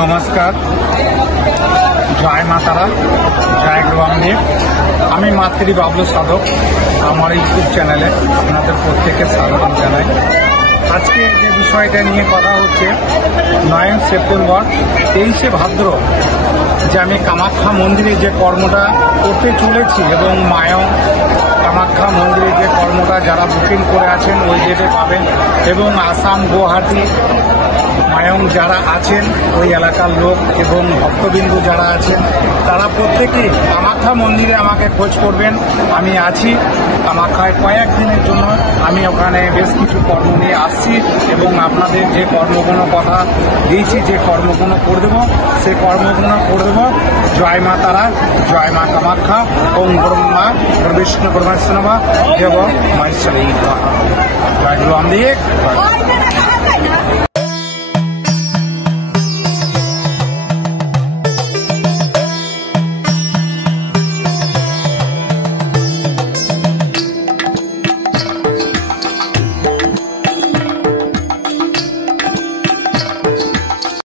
নমস্কার, জয় মা তারা, জয় গুরুদেব। আমি মাতৃ বাবলু সাধক। আমার ইউটিউব চ্যানেলে আপনাদের প্রত্যেকের স্বাগত জানাই। আজকে যে বিষয়টা নিয়ে কথা হচ্ছে, 9 সেপ্টেম্বর 23শে ভাদ্র যে আমি কামাখ্যা মন্দিরে যে কর্মটা করতে চলেছি এবং মায়ং কামাখ্যা মন্দিরে যে কর্মটা যারা বুকিং করে আছেন ওই ডেটে পাবেন, এবং আসাম গুয়াহাটি মায়ং যারা আছেন ওই এলাকার লোক এবং ভক্তবিন্দু যারা আছেন তারা প্রত্যেকেই কামাখ্যা মন্দিরে আমাকে খোঁজ করবেন। আমি আছি কামাখ্যায় কয়েকদিনের জন্য। আমি ওখানে বেশ কিছু কর্ম নিয়ে আসছি এবং আপনাদের যে কর্মগুলো কথা দিয়েছি, যে কর্মগুলো করে দেবো সেই কর্মগুলো করে দেবো। জয় মা তারা, জয় মা কামাখ্যা, ওম ব্রহ্মা বিষ্ণু পরমেশ্বর দেব মহেশ্বরী। জয় গুরু রামদেব।